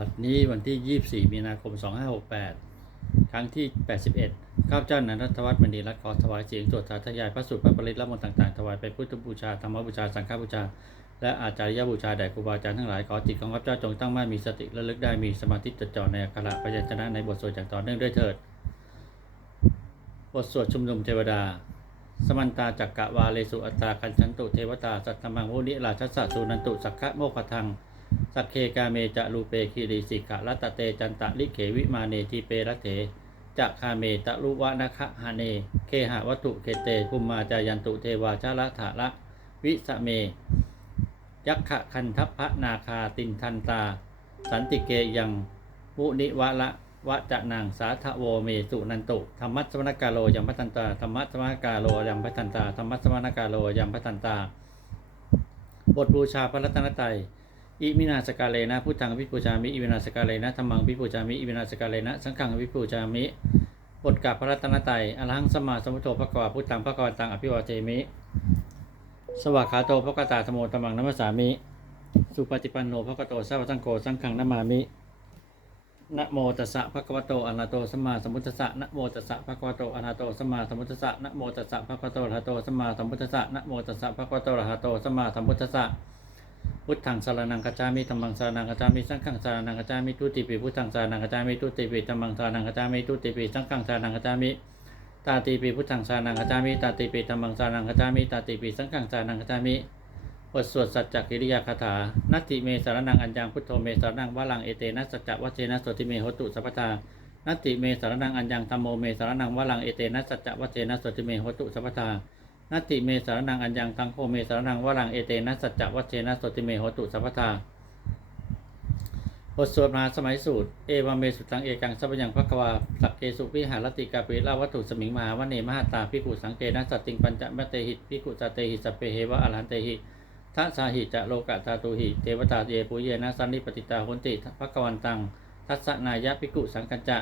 บัดนี้วันที่ 24 มีนาคม 2568 ครั้งที่ 81 ข้าพเจ้านันทวัฒน์มณีรัตน์ขอถวายเสียงสวดสาธยายพระสูตรพระปริตรและมนต์ต่างๆ ถวายไปพุทธบูชา ธรรมบูชา สังฆบูชา และอาจารยบูชาแด่ครูบาอาจารย์ทั้งหลาย ขอจิตของข้าพเจ้าจงตั้งมั่นมีสติระลึกได้มีสมาธิจดจ่อในอักขระพยัญชนะในบทสวดอย่างต่อเนื่องด้วยเถิด บทสวดชุมนุมเทวดา สมันตาจักกะวาเลสุอัตตาคันชันตุเทวตาสัตตมังโมนิราชสสะสุนันตุสักขะโมคคทัง สักเคกาเมจะรูเปคีรีสิกะรัตเตจันตะลิเขวิมาเนทีเปรัตเถจะคาเมตะลุวะนะคะหาเน เคหะวัตุเกเตภุมมาจายันตุเทวาชาละถาละวิสะเม ยักขะคันทัพพะนาคาตินทันตา สันติเกยังมุนิวะละวะจะนางสาทโวเมสุนันตุธรรมัสมนกาโลยัมพัทันตาธรรมัสมนกาโลยัมพัทันตาธรรมัสมนกาโลยัมพัทันตา บทบูชาพระรัตนตรัย อิมินาสกาเลนะพุทธังวิปูชามิอิมินาสกาเลนะธรรมังวิปูชามิอิมินาสกาเลนะสังฆังวิปูชามิบทกับพระรัตนตรัยอรหังสมาสมุทโธพระกวาพุทธังพระกวันตังอภิวาเทมิ สวากขาโตพระกตาธโมตมังนัมสสามิ สุปฏิปันโนพระกโตสาวสังโฆสังฆังนามามินะโมตัสสะภะคะวะโตอะระหะโตสัมมาสัมพุทธัสสะนะโมตัสสะภะคะวะโตอะระหะโตสัมมาสัมพุทธัสสะนะโมตัสสะภะคะวะโตอะระหะโตสัมมาสัมพุทธัสสะนะโมตัสสะภะคะวะโตอะระหะโตสัมมาสัมพุทธัสสะ พุทธังสารนังกัจจามิธรรมังสารนังกัจจามิสังฆังสารนังกัจจามิทุติปิพุทธังสารนังกัจจามิทุติปิธรรมังสารนังกัจจามิทุติปิสังฆังสารนังกัจจามิตาติปิพุทธังสารนังกัจจามิตาติปิธรรมังสารนังกัจจามิตาติปิสังฆังสารนังกัจจามิบทสวดสัจจกิริยาคาถา นัตติเมสารนังอัญญังพุทโธเมสารนังวะลังเอเตนะสัจจวัชเชนะสติเมหตุสัพพทานัตติเมสารนังอัญญังธรรมโมเมสารนังวะลังเอเตนะสัจจวัชเชนะสติเมหตุสัพพทา นัตติเมสารนังอัญญังทังโคเมสารนังวรังเอเตนะสัจจวัชเชนะสติเมโหตุสัพพทาบทสวดมหาสมัยสูตร เอวเมสุตังเอกังสัพยังพระควาสักเกสุวิหารติกาปิลาวัตถุสมิงมาวเนมหาตาพิกุสังเกนะสตติงปัญจมเตหิตพิกุสเตหิสพเปเหวะอรหันเตหิทัสาหิจะโลกะตาตุหิเทวตาเยปุเยนะสันนิปติตาหุนติพระกวันตัง ทัสนายะพิกุสังกัจจะ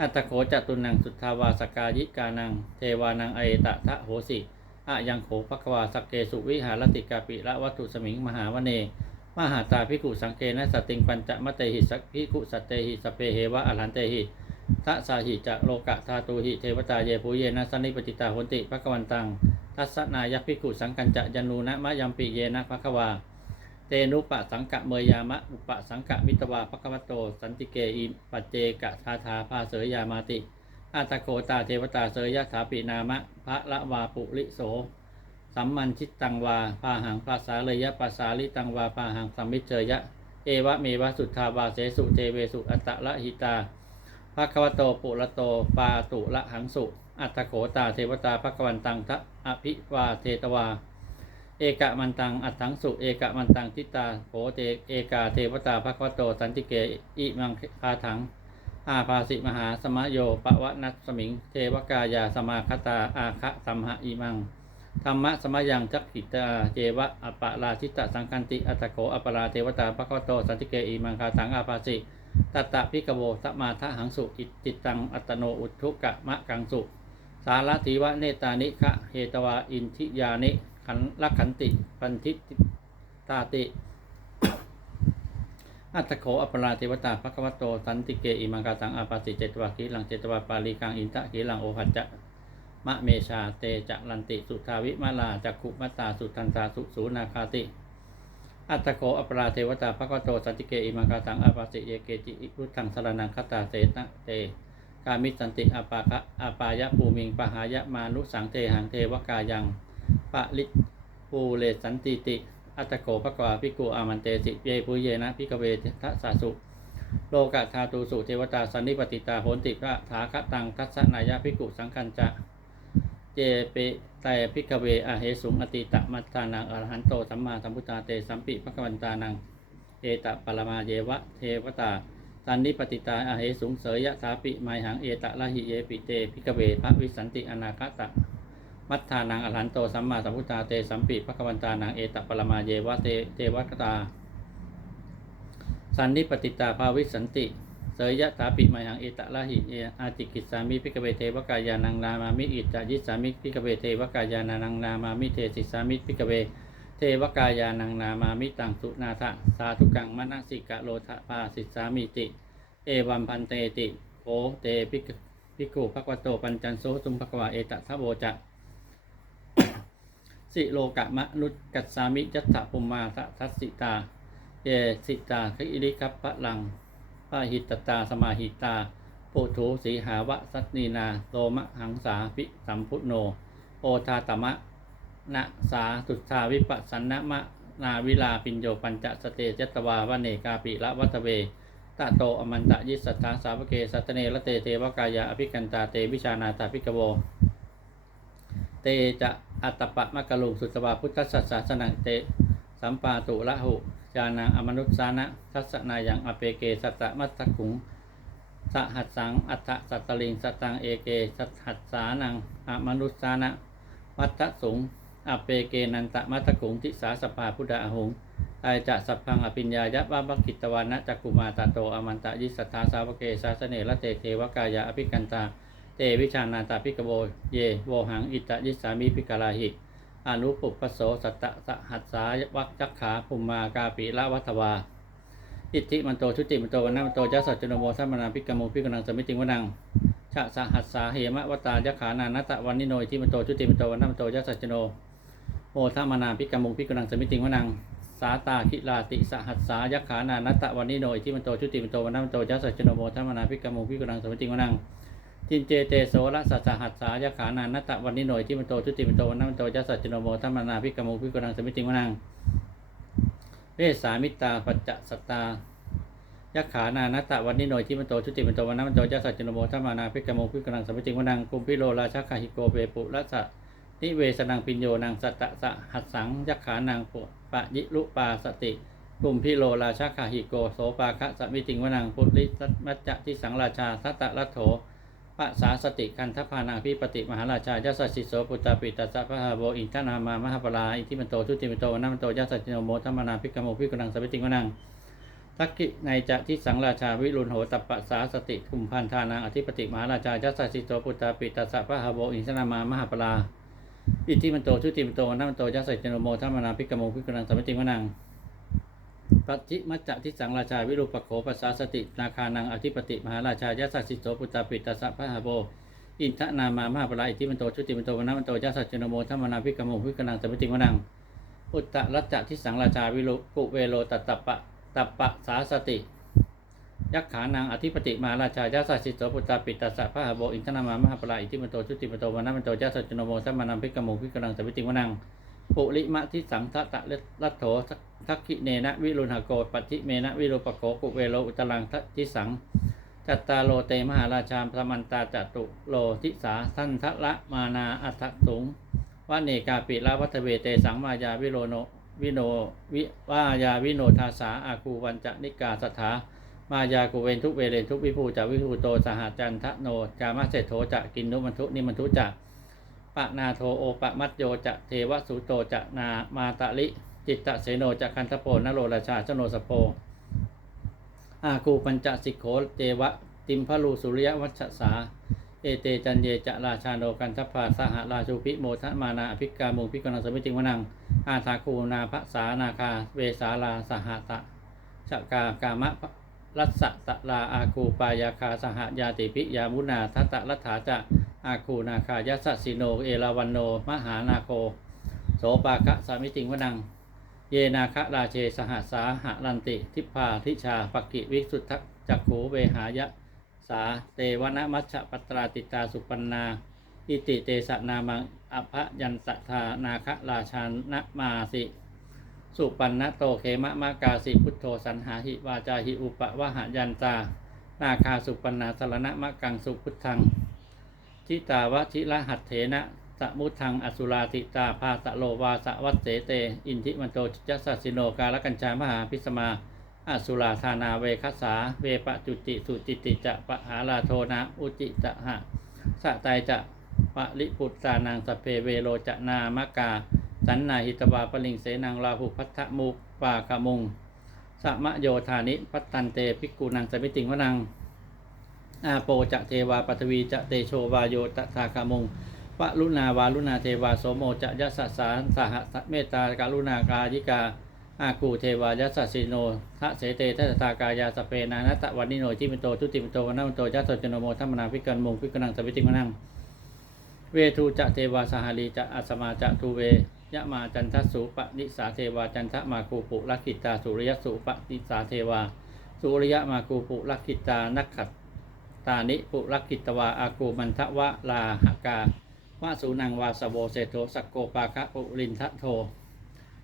อัตโขจตุนังสุทธาวาสกายิกานัง เทวานังอเอตะทะโหสิ อะยังโขภควาสักเกสุวิหารติกาปิละวัตถุสมิงมหาวเน มหาตาพิกุสังเกนะสติงปัญจมเตหิสักพิกุสัตเตหิสเปเหวะอรหันเตหิทะสาหิจะโลกะธาตุหิเทวตาเยปุเยนะสันนิปติตาหนติภควันตังทัสสนายพิกุสังกัญจะยันูนะมะยัมปิเยนะภควาเตนุปะสังกะเมยามะอุปะสังกะมิตวาภควโต สันติเกอิปัจเจกะทาทาภาเสยยามาติ อาตโกตาเทวตาเสยยะถาปินามะพระละวาปุริโส สัมมันชิตตังวาปาหังภาษาเลยยะภาษาลิตังวาปาหังสัมมิเจยะ เอวะเมวะสุทธาวาเสสุเทเวสุอัตตะละหิตาภะควโตปุระโตปาตุละหังสุ อัตโขตาเทวตาภะควันตังทะอภิวาเทตวา เอกะมันตังอัตถังสุ เอกะมันตังทิตาโหเตเอกาเทวตาภะควโตสันติเกอิมังคาถัง อาภาสิมหาสมโยปวะนัสมิง เทวกายาสมาคตาอาคะสัมหะอิมังธรรมะสมยังจักขิตาเจวะอปะราชิตะสังคันติอัตโขอปราเทวตาภะคะวะโตสันติเกอิมังคาถังอาภาสิตัตตะพิกโวสมาทะหังสุอิจิตตังอัตโนอุทุกะมะกังสุ สารถีวะเนตานิคะเฮตวาอินทิยานิขันลักขันติ ปันทิตาติ อัตโขอปราเทวตาภะควโต สันติเกอิมังกาสังอาปาสิเจตวาคีหลังเจตวาปาลีกังอินทะคีหลังโอหัจจะมะเมชาเตจะลันติสุทาวิมาลาจักขุมัตตาสุทันตาสุสูนาคาติ อัตโขอปราเทวตาภะควโต สันติเกอิมังกาสังอาปาสิเยเกจิอิพุทังสรนังคตาเตนะเตกามิสันติอาปาคะอาปายะภูมิงปหายะมานุสังเทหังเทวกายังปะลิปูเลสันติติ อัตโกภควาพิกุอามันเตสิเยปุเยนะพิกเวทัสสะสุโลกะธาตุสุเทวตาสันนิปติตาโหติพระถาคตังทัสสนายะพิกุสังคัญจะเจเปไตพิกเวอาเหสุงอติตะมัตตานังอรหันโตสัมมาสัมพุทธาเตสัมปิภควันตานัง เอตะปรมาเยวะเทวตาสันนิปติตาอาเหสุงเสยยะสาปิไมหังเอตะละหิเยปิเตพิกเวพระวิสันติอนาคตะ มัทธานังอรหันโตสัมมาสัมพุทธาเตสัมปิภควันตานังเอตะปรมาเยวะเตเทวคตตา สันนิปติตาภาวิสันติเสยยะถาปิไมหังเอตะละหิเออาติกิสามิพิกเวเทวกายานังนามามิอิจายิสามิพิกเวเทวกายานังนามามิเทสิสามิพิกเวเทวกายานังนามามิตังสุนาทะสาธุกังมณสิกะโลทะปาสิสามิติ เอวัมพันเตติโอเตปิกปิกุภควโตปัญจันโสตุมภควาเอตทะโวจะ สิโลกะมะนุกัสสามิจัตถะปุมมาทะทัสสิตา เยสิตาคิริคัปปะลังปะหิตตาสมาหิตาปุถุสีหาวะสัตนีนาโลมะหังสาปิสัมพุทโน โอทาตมะนะสาสุทธาวิปัสสนะมะนาวิลาปิญโยปัญจสเตจตวาวเนกาปิละวัตเวตะโตอมันตะยิสัทธาสาวเกสัตเนละเตเทวกายาอภิกันตาเตวิชานาตาภิกโว เตจะอัตตปะมะกะลุงสุตวาพุทธสัสสะนังเต สัมปาตุละหุยานังอมนุษสานะทัศนายังอเปเกสัตตะมัตตคุงสหัสสังอัตสัตตลิงสตังเอเกสัหัสสานังอมนุษสานะวัตสุงอเปเกนันตะมัตตคุงทิสาสภาพุทธาหงไอจะสัพพังอภิญญายะวะบักิตวานะจักกุมาตโตอมันตะยิสสัทธาสาวเกสาสเนละเตเทวกายาอภิกันตา เตวิชานาตาพิกโวเย โวหัง อิตะยิสามิพิกาลาหิอนุปุปปโสสัตตะสหัสสาวัจักขาภูมมากาปิละวัตวา อิทธิมันโตชุติมันโตวันนมันโตจัสสัจจุโนโมสัมมนาพิกามุพิกนังสมิติงวนังชะสหัสสาเหมะวตายะขานานัตตะวันนิโนอิทธิมันโตชุติมันโตวันนมันโตจัสสัจจุโนโมทัมมนาพิกามุพิกนังสมิติงวนังสาตาคิลาติสหัสสายะขานานัตตะวันนิโนอิทธิมันโตชุติมันโตวันนมันโตจัสสัจจุโนโมทัมมนาพิกามุพิกนังสมิติงวนัง จินเจเตโสละสัสหัสสายขานานัตตะวันนิโนยที่มันโตชุติมันโตวันนั้นมันโตจัสสัจจโนโมทัมมานาพิกามุพิกรังสมิติงวนังเวสามิตาปัจจสตายักขานานัตตะวันนิโนยที่มันโตชุติมันโตวันนั้นมันโตจัสสัจจโนโมทัมมานาพิกามุพิกรังสมิติงวนังกุมพิโลราชคาหิโกเปปุละสะนิเวสนังปิญโยนังสัตตะสหัสสังยักขานังปุปะยิลุปาสติกุมพิโลราชคาหิโกโสปาคะสมิติงวนังปุริสัตมัจจะที่สังราชาทัตตะรัตโถ ปะสาสติคันทพานาพิปติมหาราชายัสสิโสปุตตาปิตัสสะพะหาโบอินทนามามหาปลาอิทิมันโตทุติมันโตวันนัมันโตยัสสิโนโมทัมมานาพิกโมพิกนังสวิติงวนังทักกิในจะที่สังราชาวิรุณโหตปะสาสติคุมพันธานาอธิปติมหาราชายัสสิโสปุตตาปิตัสสะพะหาโบอินทนามามหาปลาอิทิมันโตทุติมันโตวันนัมันโตยัสสิโนโมทัมมานาพิกโมพิกนังสวิติงวนัง ปัจจิมัจจทิสังราชาวิรูปโขปัสสาสติ นาคานังอธิปติมหาราชายัสสสิโสปุตตาปิตัสสะพะหาโบอินทนามามหาปลาอิทิมันโตชุติมันโตวันนามันโตยัสสจโนโมทัมมนาพิกามงพิกนังสมิติวนังอุตตะรัจจทิสังราชาวิรุกุเวโลตัตปะตัปปะสาสติยักขานังอธิปติมหาราชายัสสสิโสปุตตาปิตัสสะพระหโบอินทนามามหาปลาอิทิมันโตชุติมันโตวันนามันโตยัสสจโนโมทัมมนาพิกามงพิกนังสมิติวนัง ปุริมะทิสังทะตะลัตโถทักขิเนนะวิรุณหโกปัจจิเมนะวิรูปโขกุเวโลอุตลังทิสังจัตตาโลเตมหาราชาพระมันตาจตุโลทิสาทันทะละมานาอัตถสุงวะเนกาปิละวัตเวเตสังมายาวิโรโนวิโนวิวายาวิโนทาสาอาคูวันจะนิกาสถามายากุเวนทุกเวเรนทุกวิภูจะวิภูโตสหจันทะโนจามาเศโธจะกินนุมันทุนิมันทุจะ ปะนาโทโอปะมัตโยจะเทวสุโตจะนามาตะลิ จิตตะเสโนจะคันทโปนโรราชาชโนสโปอาคูปัญจสิกโขเจวะติมพลูสุริยวัชสา เอเตจันเยจะราชาโนกันทพาสหราชูพิโมทมานาอภิกามุพิกนังสมิติงวนัง อาทาคูนาภสานาคา เวสาลาสหตะชะกากามะ รัสสะตะลาอาคูปายาคาสหยาติพิยามุนาทัตตะรัฐาจะอาคูนาคายัสสสิโน เอราวันโน มหานาโค โสปาคะสามิติงวนัง เยนาคะราเชสหัสาหรันติ ทิพาทิชาปกิวิสุทธจักขูเวหายะ สาเตวนมัชฌะปตราติตาสุปันนา อิติเตสะนามังอภยันตทานาคะราชานะมาสิ สุปันนะโตเขมะมะกาสิพุทโธสันหาหิวาจาหิอุปะวะหะยันตา นาคาสุปันนาสรณะมะกังสุพุทธังทิตาวะชิละหัตเถนะสมุทังอสุราติตาภาสะโลวาสะวัตเสเต อินทิมันโตจัสสสิโนกาลกัญชามหาพิสมาอสุราธานาเวคสาเวปจุติสุจิติจะปะหาลาโทนะอุจิจะหะสะไตจะปะลิปุตตานังสเพเวโลจะนามกา สันนาหิตวาปลิงเสนังลาหุพัทธมุกปากะมุงสมะโยธานิปัตตันเตภิกขุนังสมิติงวนังอาโปจะเทวาปัทวีจะเตโชวาโยตถาคามุงปะลุนาวาลุนาเทวาโสโมจะยัสสะสาสหเมตตากรุณากายิกาอากูเทวายัสสะสิโนทะเสเตทัสตากายาสเปนานัตะวันนิโนจิมิโตทุติมิโตวันนมิโตยัสสจโนโมทัมมนาภิกันมงภิกนังสวิติมนังเวทูจะเทวาสหารีจะอัสมาจะทูเว ยะมาจันทสุปนิสาเทวาจันทมาคูปุลักขิตาสุริยสุปนิสาเทวา สุริยมาคูปุลักขิตานักขัตตานิปุลักขิตวาอากูมันทะวะลาหกาวะสูนังวาสโวเศโทสักโกปาคะปุรินทะโท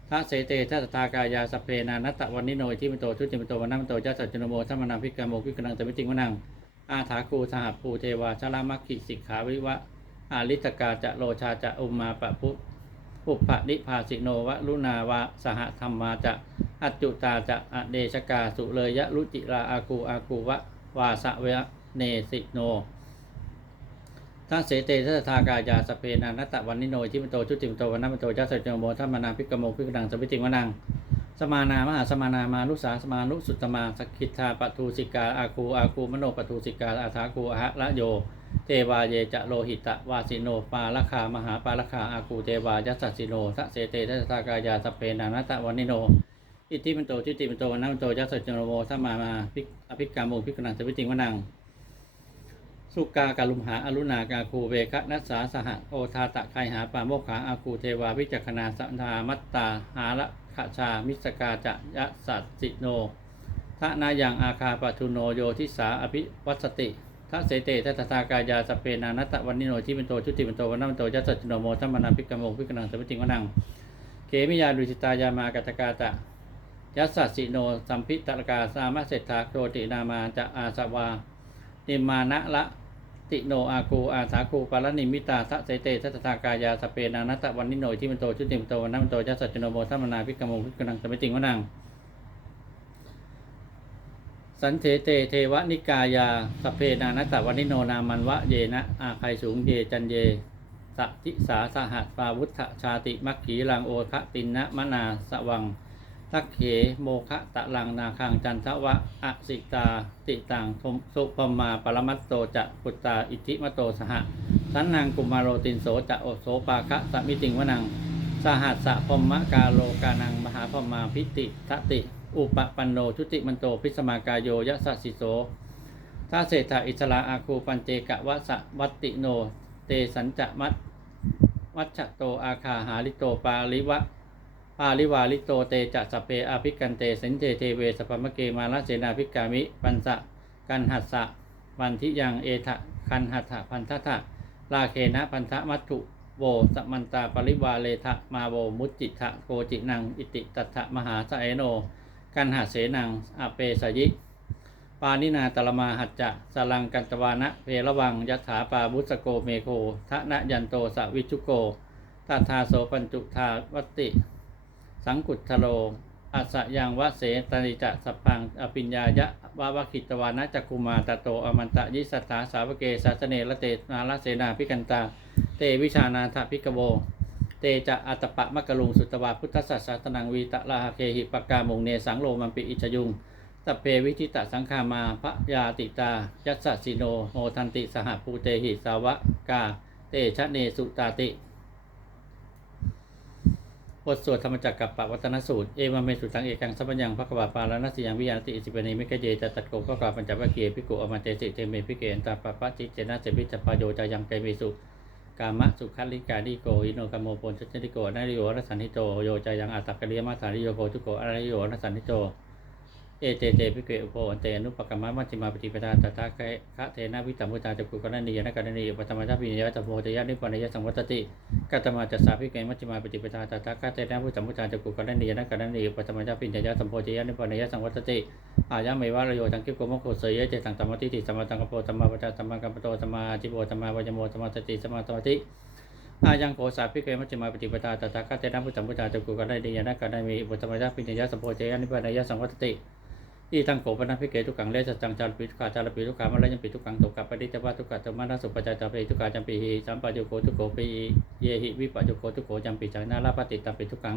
ทะเสเตทัตตากายาสเพนานัตตะวันนิโนยทิมิโตทุติมิโตวันนัมโตจัสจโนโมทัมมนาภิกามโมภิกนังตมิติงวนังอาถาคูสหภูเทวาชลามัคคิสิกขาวิวะอาลิตกาจะโลชาจะอุมมาปะพุ ปุปนิพาสิโนวะลุนาวะสหธรรมาจะอัจจุตาจะอเดชกาสุเลยะรุจิราอากูอากูวะวาสะเวเนสิโนทัเสเตทัสทากายาสเปนานัตตะวันนิโนทิมโตชุติมโตวันนัมโตจัสสจโนโมทัมมานาพิกโมพิกดังสวิติวนังสมานามหาสมานามานุสาสมานุสุตมาสกิทาปทูสิกาอาคูอาคูมโนปทูสิกาอาถาคูอะหะละโย เทวาเยจะโลหิตะวาสิโนปาลคามหาปาลคาอากูเทวายัสสสิโนทะเสเตทัสากายาสเพนานัตตะวันิโน อิติมันโตทิติมันโตวันนัมโตยัสสจโนโมทัมมามาภิกอภิกาโมภิกนังสวิติงวนัง สุกากาลุมหาอรุณากาคูเวคะนัสสาสหะโอทาตะไคหาปาโมขาอาคูเทวาวิจักขณาสันธามัตตาหาละขชามิสกาจะยะสัตสิโนทะนายังอาคาปทุโนโยทิสาอภิวัสติ ทะเสเตทัตตากายาสเปนานัตตะวันนิโนทิมิโตชุติมิโตวันนัมโตยัสสจโนโมทัมมนาภิกขโมภิกนังสวิติงวนังเขมิยาดุสิตายามากัตกาตะยัสสสิโนสัมพิตรกาสามะเศรษฐาโคตินามาจะอาสวานิมานะละติโนอากูอาสาคูปารนิมิตาทะเสเตทัตตากายาสเปนานัตตะวันนิโนทิมันโตชุติมโตวันนัมโตยัสสจโนโมทัมมนาภิกโมภิกนังสมิติงวนัง สันเทเตเทวนิกายาสเพนานัตตะวันนิโนนามันวะเยนะ อาภัยสูงเยจันเยสัทิสาสหัสปาวุฒชาติมัคขีลังโอคะตินนะมนาสวังทักเขโมคะตะลังนาคังจันทวะอสิตาติตังทมสุปมาปรมัตโตจะปุตตาอิทิมโตสหะสันนางกุมารโรตินโสจะโอโสปาคะสมิติงวนัง สหัสสะพมมะกาโลกานังมหาพมาพิติทติ อุปปันโนชุติมันโตพิสมากายโยยะสสสิโสท้าเศรษฐาอิสระอาคูปันเจกะวะสะวัตติโน เตสัญจะมัตวัชโตอาคาหาลิโตปาลิวะปาลิวาลิโตเตจะสเพอาภิกันเตสินเทเทเวสปมะเกมาลเสนาภิกามิ ปันสะกันหัสสะวันทิยังเอทะคันหัตถะพันทะทะลาเคนะพันธะมัตถุโวสมันตาปริวาเลทะมาโวมุจจิทะโกจินัง อิติตัตถะมหาสะเอโน กันหาเสนังอเปสยิ ปานินาตลมาหัจจะสลังกันตวานะเพระวังยถาปาบุสโกเมโคทะนะยันโตสวิชุโกตาทาโสปัญจุทาวัติ สังกุทโลอัสยังวะเสตนิจะสพังอปิญญายะวาวคิตวานะจักุมาตโตอมันตะยิสัทธาสาวเกสัสเนละเตนาลเสนาพิกันตา เตวิชานาถพิกโว เตจะอัตตปะมะกะลุงสุตวาพุทธสัสสะตนังวีตะลาหะเคหิปกกามงเนสังโลมันปิอิจยุงสัพเพวิทิตะสังขามาพระยาติตา ยัสสสิโนโมทันติสหภูเตหิสาวะกา เตชะเนสุตาติบทสวดธรรมจักรกับปวัตนสูตร เอวาเมสุตังเอกังสัพยังพระกวาปาลานัสยังวิยานติอิสิปนิมิกเยจะตัดโกก็กาปัญจวัคคีย์พิกุอมาเตสิเตเมพิเกนตาปะปะจิเจนะเจวิจปาโยจายังเกมิสุ กามะสุขัลิกาดิโกอิโนกามโมปนชัติโกนาริโยรัสสันนิโตโยจายังอัตตกะเลียมาสาริโยโกทุโกอาริโยรัสันนิโต เอเตเตพิเกอุปโพอันเตนุปกรรมมัจจิมาปฏิปทาตถาคะเทนะวิตัมพุตาจักกุกรณียนะกรณีปฐมชาปิญญาจัมโพจยะนิพพานยะสังวัตติกัตมาจัสสาพิเกมัจจิมาปฏิปทาตถาคะเทนะวิตัมพุตาจักกุกรณียนะกรณีปฐมชาปิญญาสัมโพจยะนิพพานยะสังวัตติอายะเมวะระโยตังคิโกมโคเสยเจตังตมติติสัมมาตังกโปสัมมาปจจตัมมังกัมปโตสัมมาจิโบสัมมาวายโมสัมมาสติสัมมาสมาธิอายังโกสาพิเกมัจจิมาปฏิปทาตถาคะเทนะพุทธมพุทาจักกุกรณียนะกรณีปฐมชาปิญญาสัมโพจยะนิพพานยะสังวัตติ อีทังโกปนัพิเกทุกังเลสจังจารปิทุกขาจารปิทุกขามะระยัมปิทุกังตกกับปฏิจจวาทุกขะธรรมะสุปจจาเปทุกขาจัมปิหิสัมปะโยโกทุโกปิเยหิวิปะโยโกทุโกจัมปิจังนาลาปฏิตัมปิทุกัง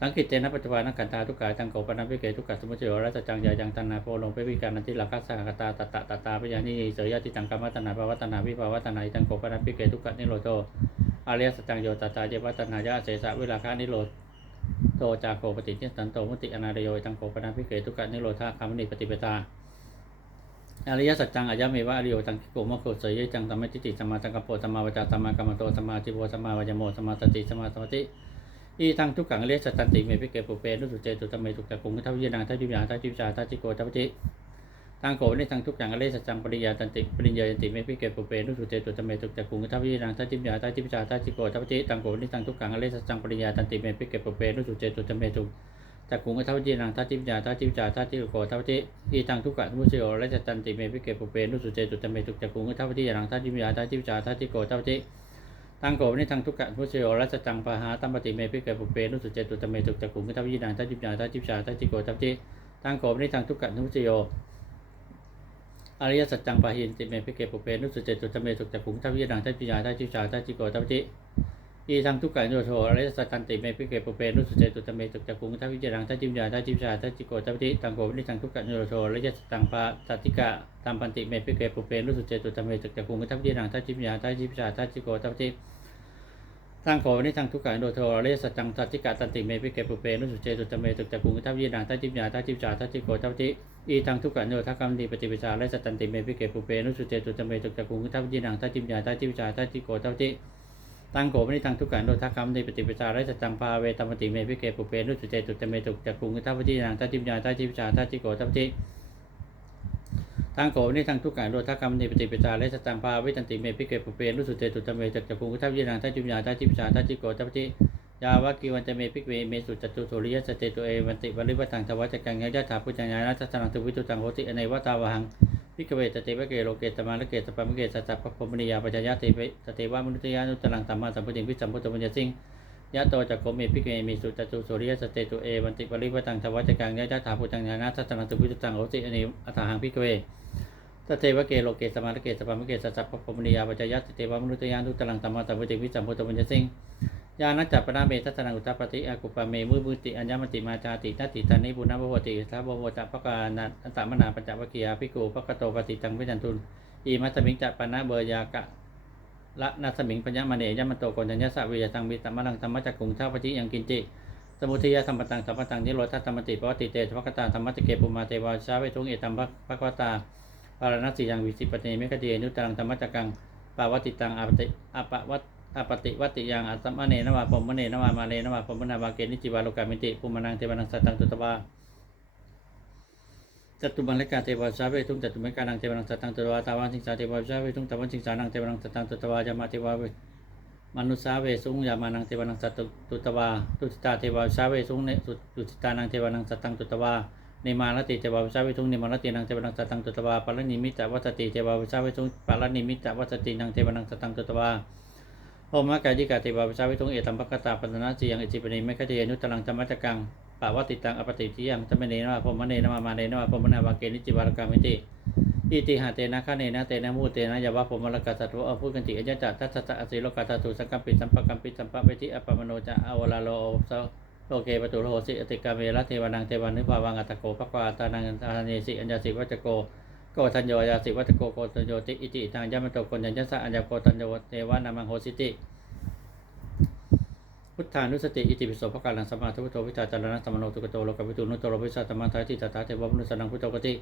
สังกิตเจนะปัจจุบันนักขันตาทุกขายตังโกปนัพิเกทุกขสมุทโยรัสจังยายังตันนาโพลงไปวิการนันติลักขสังกตาตตะตตาพยานิเสยยติตังกรรมตนาภาวตนาวิภาวตนาอิตังโกปนัพิเกทุกขนิโรโตอาริยสจังโยตตาเจวัตนายะเสสะวิราคานิโร โตจาโคปฏิเนสันโตมุติอนาเรโยตังโคปนาพิเกตุกะนิโรธาคามนิปฏิปตาอริยสัจจังอายะเมวะอริโยตังกิโกมะโกเสยจังตัมมติติสัมมาสังกปโปสัมมาวจาสัมมากรรมโตสัมมาจิโวสัมมาวายโมสัมมาสติสัมมาสมาธิอีทังทุกขังอริยสัจตันติเมพิเกปุเปนุสุเจตุตเมตุกะกุงทัพยินังทัพยิมยาทัพจิวจาทัพจิโกทัพจิ ตังโกนี่ทังทุกขังอริยสัจจังปริยาตันติปริญญายันติเมพิเกปุเปนุสุเจตุตเมตุกะกุงทัพยินังทัจิมยาทัจิวจาทัจิโกทัพจิตังโกนี่ทังทุกขังอริยสัจจังปริยาตันติเมพิเกปุเปนุสุเจตุตเมตุจักขุงทัพจีนังทัจิมจาทัจิมจาทัจิโกทัพจิอีตังทุกขะมุชโยและจัตันติเมพิเกปุเปนุสุเจตุตเมตุจักขุงทัพจีนังทัจิมจาทัจิมจาทัจิโกทัพจิตังโกนิทังทุกขะมุชโยและจัตังปะหาตัมปติเมพิเกปุเปนุสุเจตุตเมตุจักขุงทัพจีนังทัจิมจาทัจิมจาทัจิโกทัพจิตังโกนิทังทุกขะมุชโย อริยสัจจังปะหินติเมพิเกปุเปนุสุเจตุตเมตุจักขุงทัพจีนังทัพจิมจาทัพจิมจาทัพจิโกทัพจิอีทางทุกขังโยโทอริยสัจตันติเมพิเกปุเปนุสุเจตุตเมตุจักกุงทัพวิจารังทัพจิมยาทัพจิชาทัพจิโกทัพจิตังโกวินิทังทุกขังโยโทอริยสัจตังปาตัติกะตัมปันติเมพิเกปุเปนุสุเจตุตเมตุจักกุงทัพวิจารังทัพจิมยาทัพจิชาทัพจิโกทัพจิตั้งโกวินิทังทุกขังโยโทอริยสัจตังตัติกะตันติเมพิเกปุเปนุสุเจตุตเมตุจักกุงทัพวิจารังทัจิมยาทัจิมชาทัจิโกทัพจิ อีทางทุกขังโยทักกรรมติปฏิปิชาและสัตตันติเมพิเกปุเปนุสุเจตุตเมตุจักกุงทัพวิจารังทัพจิมยาทัพจิมชาทัพจิโกทัพจิตังโกไม่ได้ตังทุกขันโดทักคำในปฏิปชาไรสัจจังพาเวตมติเมพิเกปุเปนุสุเจตุตเมตุจักกุงทัพพิจารณาทัจิมยาทัจิปชาทัจิโกทัพจิตังโกไม่ได้ตังทุกขันโดทักคำในปฏิปชาไรสัจจังพาเวตันติเมพิเกปุเปนุสุเจตุตเมตุจักกุงทัพพิจารณาทัจิมยาทัจิปชาทัจิโกทัพจิ ยาวะกิวันจะเมพิกเวเมสุจตุโทริยสเตตุเอวันติวันริวัตังทวัจกังยะถาพุจังยานัสสนังตุวิตุตังโหติอเนวตาวหังพิกเวตเตวะเกโลเกตมาลเกตปามเกสัจจปปมณียาปัญญาเตเวตเตวะมนุษยานุตลังตัมมาสัมพุติวิสัมพุตปัญญสิงยะโตจักโกเมพิกเวมีสุจตุโสริยสเตตุเอวันติปริวัตังทวัจกังยะยะถาพุจังยานัสสนังตุวิตุตังโหติอเนอัตหังพิกเวตเตวะเกโลเกตมาลเกตปามเกสัจจปปมณียาปัญญาเตวะมนุษยานุตลังตัมมาสัมพุติวิสัมพุตปัญญสิง ยานัจจปนาเมทัศนังอุตตปฏิอากุปะเมมุมุติอัญญมติมาจาติทัตติตานิบุญนภวติทัพโวตะปะกานันตมนาปัญจวัคคียาภิกขุปะกโตปฏิตังวิจันตุนอีมัสมิงจะปนะเบยากะละนัสมิงปัญญมเนยมันโตกนัญญสวิยตังมิตมะลังธรรมจักกุงท่าปฏิยังกินจิสมุทัยธรรมตังสัมปตังนิโรธาธรรมติปวัติเตภวกตาธรรมติเกปุมาเทวาชาเวทุงเอตัมภควตาปารณสียังวิสิปติเมกเดียนุตังธรรมจักกังปาวติตังอปติอปวัต อปฏิวัติยังอัตมะเนนวาปมมะเนนวามาเนนวาปมมนาวาเกนิจิวาโลกามิติภูมานังเทวานังสัตตังตุตวาจตุบันเลกาเทวาชาเวทุงจตุเมกานังเทวานังสัตตังตุตวาตาวันสิงสาเทวาชาเวทุงตาวันสิงสานังเทวานังสัตตังตุตวายามาเทวาเวมนุสาเวสุงยามานังเทวานังสัตตุตวาตุติตาเทวาชาเวสุงเนสุตุติตานังเทวานังสัตตังตุตวาเนมาลติเทวาวิชาวิทุงเนมาลตินังเทวานังสัตตังตุตวาปารณิมิตะวัสติเทวาวิชาวิทุงปารณิมิตะวัสตินังเทวานังสัตตังตุตวา โอมากายิกาติบาวิชาวิทุงเอตัมปกตาปัตนาจียังอิจิปนิเมฆเทยนุตลังธรรมจักกังปาวติตังอปติจิยังธรรมเนนะพมเนนะมาเนนะพมนาวาเกนิจิบารกามิติอิติหาเตนะคะเนนะเตนะมูเตนะยาวะพมลกัสสะตุอภุกันติอจจัตทัสสะอสิโลกัตตุสังกัมปิสัมปกัมปิสัมปะเวทิอปมโนจะอวลาโลโสโลเกปตุโลสิอติกาเมระเทวานังเทวานิภาวังอัตโกปะกวาตานังตาเนสิอัญญาสิวัจโก โกทัญโยยาสิวัตโกโกทัญโยติอิติทางยามโตโกญัญญสะอัญญโกทัญโยเทวานามังโหสิติพุทธานุสติอิติปิโสภการังสมมาทุโตวิจารณะสมโนตุกโตโลกวิตูนุตโรวิชาตมันทายติตถาเทวมนุสนังพุทโตกติ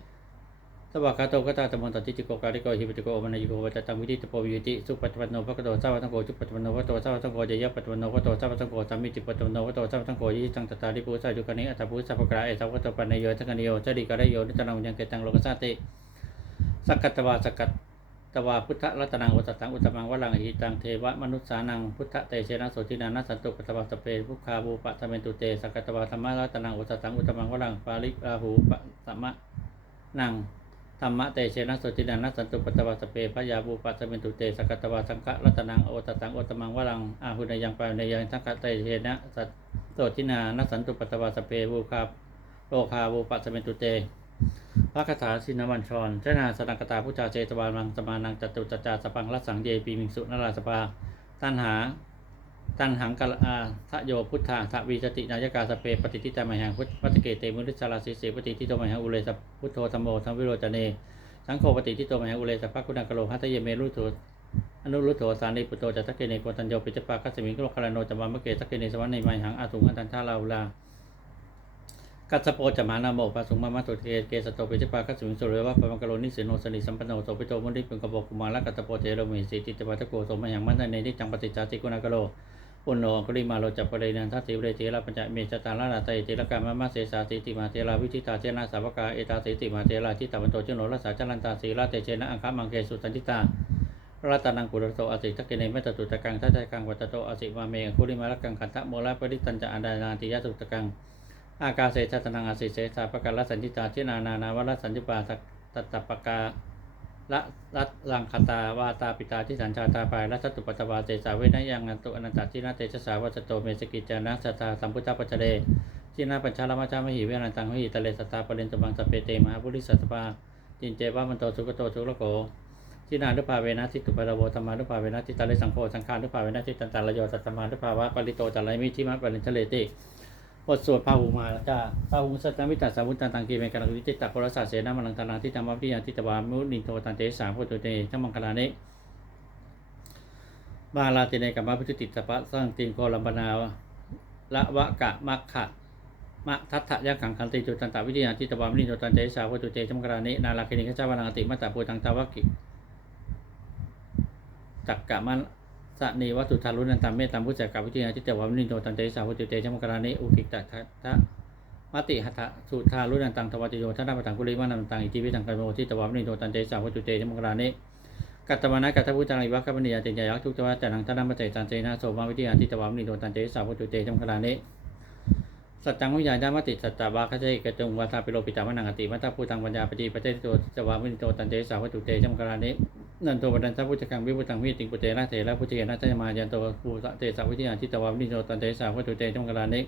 สวากาโตกตาตมันตติจิโกกาลิโกหิปติโกอมนายิโกวัจตังวิธิตโปวิยติสุปัตปันโนภคโตสาวตังโกจุปัตปันโนภคโตสาวตังโกเจยปัตปันโนภคโตสาวตังโกสามิจิปัตปันโนภคโตสาวตังโกยิตังตตาลิปุสาจุกนิอัตถปุสัพพกราเอสาวะโตปันโยทักนิโยจดิกาลโยนิตนังยังเกตังโลกสาติ สักกตวาสักกัตตวาพุทธรัตนังอุตตังอุตมังวลังอิตังเทวะมนุษสานังพุทธเตเชนะโสตินานัสสันตุกตวาสเปภุคาบูปะตะเมนตุเตสักกตวาธรรมรัตนังอุตตังอุตมังวลังปาลิราหูปะสัมมะนังธรรมะเตเชนะโสตินานัสสันตุกตวาสเปพยาบูปะตะเมนตุเตสักกตวาสังฆรัตนังอุตตังอุตมังวลังอาหุนยังปาในยังสังฆเตเชนะสัตโสตินานัสสันตุปตวาสเปบูคาโลคาบูปะตะเมนตุเต พระคาถาชินวันชรเจนาสนังกตาพุทธาเจตวานังสมานังจตุจจาสปังรัสังเยปีมิงสุนราสปาตันหา ตันหังกะอาทะโยพุทธาทะวีจตินายกาสเปปฏิทิตามัยหังพุทธวัตเกเตมุนิสาราสิเสปฏิทิโตมัยหังอุเลสพุทโธธรรมโมธรรมวิโรจเนสังโฆปฏิทิโตมัยหังอุเลสภักกุณากะโลหัตเยเมรุโถอนุรุโถสานิปุตโตจัตเกเนโกตัญโยปิจปาคัสมิงโลกาลโนจามามะเกตเกเนสวรรค์ในมัยหังอาตุงอันตันทาลาอุลา กัสโปจะมานาโมปะสุมามาตุเทเกสโตปิจปาคัสมิสุเรวะปะมังกะโลนิสิโนสนิสัมปันโนโสปิโตมุนิปุงกบกุมาละกัตตโปเทโรมิสิติตปะตะโกโสมยังมันในนิจังปฏิจจาติกุณากะโลปุณโญกุลิมาโลจัปปเรนันทัตติเวเทระปัญจเมจตาลาลาตเทระกามะมะเสสาสิติมาเทราวิจิตาเจนะสาวกาเอตาสิติมาเทราจิตตวันโตเจโนรัสสาจันตาสีลาเตเชนะอังคามังเกสุสันติตารัตนังกุรโตอสิทักเกเนเมตตุตะกังทัตตะกังวัตโตอสิวาเมกุลิมาลกังขันทะโมละปริตันจะอันดานาติยะตุตะกัง อากาเสชัตนังอาสิเสสาปะการละสัญจิตาเจนานานาวรสัญญปาตัตตปกาละรัตลังคตาวาตาปิตาที่สัญชาตาปายรัตตุปัตวาเตสาเวนะยังอันตุอนันตจินาเตชะสาวัจโตเมสกิจานะสัตตาสัมพุทธปัจเจเดจินาปัญชาลมาจามหิเวนันตังหิตะเลสตตาปเรนตบังสเปเตมหาบุริสัตปาจินเจวะมันโตสุกโตสุกโกจินานุภาเวนะทิตุปะระโวธรรมานุภาเวนะทิตะเลสังโฆสังฆานุภาเวนะทิตันตาลโยสัตตมานุภาวะปริโตจัลไลมิทิมะปรินทะเลติ บทสวดพาหุมาจ้าพาหุสัตตมิตรสาวุตันตังกีเมกัลวิจิตตปรสัสเสนามังตังทิตัมวิยาทิตวามุนิโทตันเตสามพุตุเตจัมมังคลานิบาลาติเนกัมมาพุทติตปะสังติงโกลัมปนาวละวะกะมัคคะมะทัตถะยะขังคันติจุตันตวิทยาทิตวามุนิโทตันเตสาพุตุเตจัมมังคลานินาลาคินิขจาวานังติมัตตาปูตังตาวกิตักกะมัน สนีวัตถุทารุนันตัมเมตัมพุทธจักรวิทยาทิเตวามนิโทตันเตสาพุตุเตจัมมังคลานิอุกิตตะทะมติหัตถสุทารุนันตังทวัตโยท่านาปตังกุลิมานันตังอิจิวิตังกัโมทิตวามนิโตตันเตสาวัตุเตชมกรานิกัตตวานะกัตตพุทธังอิวัคคปนิยาเตยยักทุกตวะจันังท่านาปเตตันเตนะโสมาวิทยาทิตวามนิโตตันเตสาวัตุเตชมกรานิสัจจังวิญญาณมติสัจจาวาคเจกจงวาทาปิโลปิตามนังอติมัตตาภูตังปัญญาปฏิปเตติโตทิตวามินโตตันเตสาวัตุเตชมกรานิ นันโตปันทัพุทธกังวิพุตังวิติงปุเตนะเถระพุทธเกนะจยมายันโตภูตเตสาวิทยาทิตวามนิโตตันเตสาวัตุเตชมกรานิ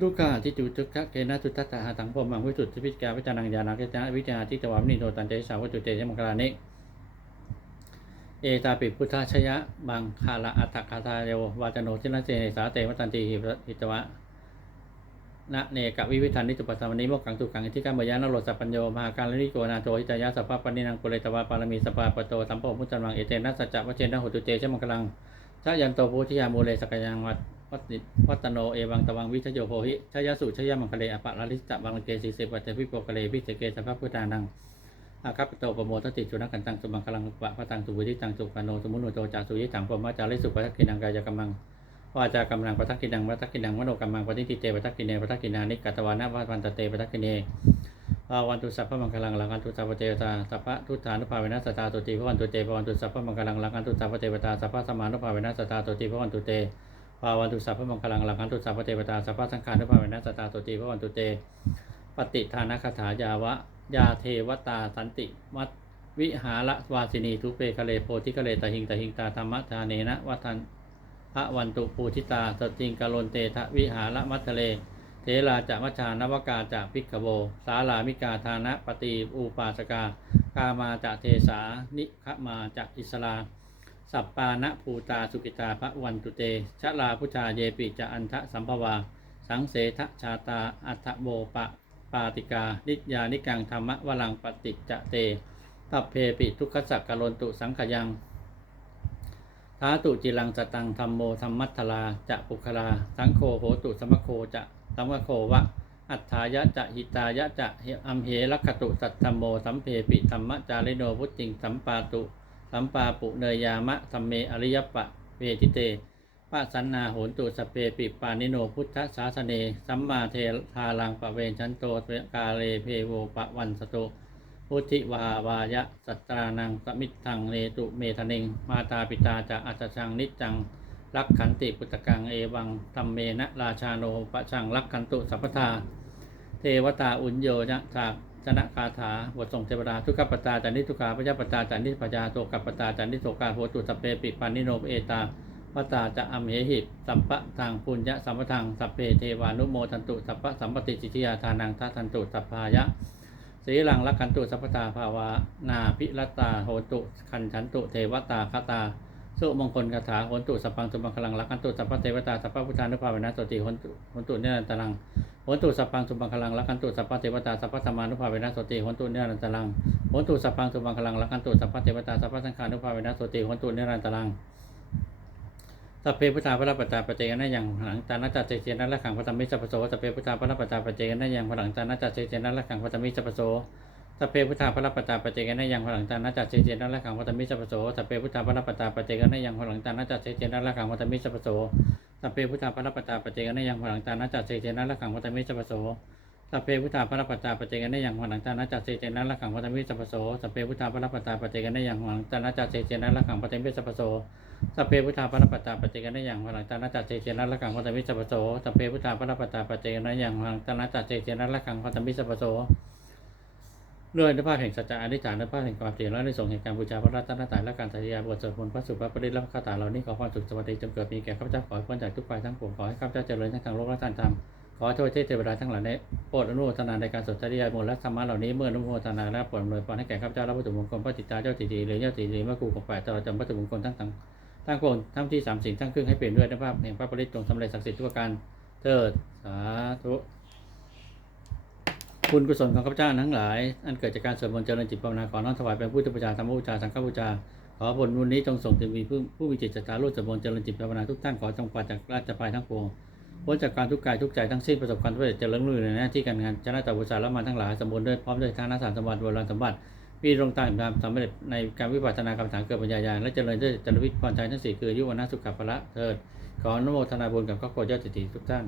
ลูกาที่จุทุกขะเกนะทุตัตตะหาตังพมังวิสุทธิพิจารวิจารังญาณเกจนะวิจาทิตวามนิโนตันเจสาวัตุเตชมกรานิเอตาปิพุทธชยะบังคาละอัตถคาทาโยวาจโนทินะเจเนสาเตมตันติหิตวะ นะเนกะวิวิธันนิจุปัสสวนิโมกังตุกังอิทิกามยานโรสัพปัญโยมหาการลิโกนาโจหิตายะสัพพะปนินังกุเลตวะปารมีสปาปโตสัมโพมุจจันวังเอเตนะสัจจะวเจนะหุตุเตชมกลังชะยันโตพุทธิยาโมเลสกยังวัตวัตติวัตโนเอวังตวังวิชโยโพหิชยสุชยมังคเลอปะลาลิสะบังเกสีเสปัตเตวิโปกเลวิเจเกสัพพพุทธานังอาคัปโตปโมทติจุนักันตังสุมังคลังปะพะตังสุวิธิตังสุกาโนสมุนโนโจจาสุยิถังปมะจาริสุปะทักกินังกายกรรมัง วาจากำลังปะทักกินังปะทักกินังมโนกรรมังปฏิทิเตปะทักกิเนปะทักกินานิกัตวานะวัวันตเตปะทักกิเนวาวันตุสัพพะมังคลังลังอันตุสัพพเทวตาสัพพะทุตานุภาเวนัสตาตุติพวันตุเตพวันตุสัพพะมังคลังลังอันตุสัพพเทวตาสัพพะสมานุภาเวนัสตาตุติพวันตุเตภาวันตุสัพพะมังคลังลังคันตุสัพพเทวตาสัพพะสังขารนุภาเวนัสตาโตติพวันตุเตปฏิทานคาถายาวะยาเทวตาสันติวัตวิหารวาสินีทุเปคะเลโพธิคะเลตหิงตหิงตาธรรมทาเนนะวัทัน ระวันตุปูทิตาสติงกาลนเตทะวิหารมัทะเล เทราจะมัชานวกาจะพิกโวสาลามิกาทานะปฏิอูปาสกากามาจะเทสานิขมาจะอิสลาสัปปานะภูตาสุกิตาพระวันตุเต ชะลาพุชาเยปิจะอันทะสัมภวา สังเสทชาตาอัตถโบปะปาติกานิยานิกังธรรมวลังปฏิจจะเตตัพเพปิทุกขสักกลนตุสังขยัง ท้าตุจิลังสตังธรรมโมธรรมัทลาจะปุคลา สังโฆโหตุสมโคจะสัมโควะ อัฏฐายะจะหิตายะจะอัมเหลักตุสัตธรรมโมสัมเพปิธรรมจาริโนพุทธิงสัมปาตุ สัมปาปุเนยามะสัมเมอริยปะเวทิเตปะสันนาโหนตุสเปปิปานิโนพุทธสาสเน สัมมาเททาลังปะเวนชันโตกาเลเพโวปะวันสโต พุทธิวาวายะสัตรานังสมิตทังเนตุเมทเนงมาตาปิตาจะอัจฉังนิจจังรักขันติปุตตกังเอวังธรรมเมนะราชาโนปะชังรักขันตุสัพพทา เทวตาอุญโยนะจากชนะคาถาบทส่งเทวดาทุกขปตาจันนิทุกขาพยาปตาจันนิพยาโตกัปตาจันนิโสกาโหตุสเปปิปันนิโนเอตาปตาจะอัมหหิสัมปะทางปุญญะสัมปทังสัพเพเทวานุโมทันตุสัพพะสัมปติจิตยาทานังทัทันตุสัพพายะ สีลังลักขันตุสัพพตาภาวานาพิรตาโหตุขันฉันตุเทวตาคตาสุมงคลคาถาโหตุสัพพังสุมังคลังรักขันตุสัพพเทวตาสัพพพุทธานุภาเวนะสติโหตุโหตุเนรันตรังโหตุสัพพังสุมังคลังรักขันตุสัพพเทวตาสัพพธรรมานุภาเวนะสติโหตุเนรันตรังโหตุสัพพังสุมังคลังรักขันตุสัพพเทวตาสัพพสังฆานุภาเวนะสติโหตุเนรันตรัง สัพเพพุทธาพระปัตตาปเจกันได้อย่างหลังตานาจัตเจเจนะละขังพระธรรมิสัพโสสัพเพพุทธาพระปัตตาปเจกันได้อย่างหลังตานาจัตเจเจนะละขังพระธรรมิสัพโสสัพเพพุทธาพระปัตตาปเจกันได้อย่างหลังตานาจัตเจเจนะละขังพระธรรมิสัพโสสัพเพพุทธาพระปัตตาปเจกันได้อย่างหลังตานาจัตเจเจนะละขังพระธรรมิสัพโสสัพเพพุทธาพระปัตตาปเจกันได้อย่างหลังตานาจัตเจเจนะละขังพระธรรมิสัพโส สัพเพพุทธาพระปัตตาปเจกันได้อย่างหลังตานาจัตเจเจนะละขังพระธรรมิสัพโสสัพเพพุทธาพระปัตตาปเจกันได้อย่างหลังตานาจัตเจเจนะละขังพระธรรมิสัพโสสัพเพพุทธาประปัตตาปฏิกันได้อย่างพลังตานาจัตเจเจนะละกังพัตมิสัพโสสัพเพพุทธาประปัตตาปฏิกันได้อย่างพลังตานาจัตเจเจนะละกังพัตมิสัพโสด้วยพระภาพแห่งสัจจะอธิษฐานด้วยพระภาพแห่งความเปลี่ยนและในส่งแห่งการบูชาพระรัตนตรัยและการสัตยาบทสวดมนต์พระสุภาพปริตและพระคาถาเหล่านี้ขอความสุขสวัสดีจงเกิดมีแก่ข้าพเจ้าขอให้พ้นจากทุกภัยทั้งปวงขอให้ข้าพเจ้าเจริญทั้งทางโลกและทางธรรม ขอโทษเทพเทวดาทั้งหลายได้โปรดอนุโมทนาในการสวดสัตยาบทและธรรมะเหล่านี้เมื่ออนุโมทนาและโปรดอำนวยพรให้แก่ข้าพเจ้าและพระตุมงคลพระจิตตาเจ้าติดีหรือเจ้าติดีเมื่อครูของแปดตลอดจนพระตุมงคลทั้งทั้งทั้งปวงทั้งที่สามสิ่งทั้งครึ่งให้เปลี่ยนด้วยนะภาพแห่งพระปริตจงสำเร็จศักดิ์สิทธิ์ทุกการเถิดสาธุคุณกุศลของข้าพเจ้าทั้งหลาย อันเกิดจากการสวดมนต์เจริญจิตภาวนาขอน้อมถวายเป็นพุทธบูชาธรรมบูชาสังฆบูชาขอผลบุญนี้จงส่งถึงมีผู้ผู้มีจิตศรัทธาร่วมสวดมนต์เจริญจิตภาวนาทุกท่านขอจงปราศจากราชภัยทั้งปวง พ้นจากการทุกข์กายทุกข์ใจทั้งสิ้นประสบความสำเร็จเจริญรุ่งเรืองในหน้าที่การงานชนะต่อบุษาละมาทั้งหลายสมบูรณ์ด้วยพร้อมด้วยทานาสารสมบัติโบราณสมบัติมีดวงตาแห่งความสำเร็จในการวิปัสสนากรรมฐานเกิดปัญญาญาณและเจริญด้วยจารวิทย์พรชัยทั้งสี่คือยุวนาสุขภละเถิดขออนุโมทนาบุญกับครอบครัวญาติติทุกท่าน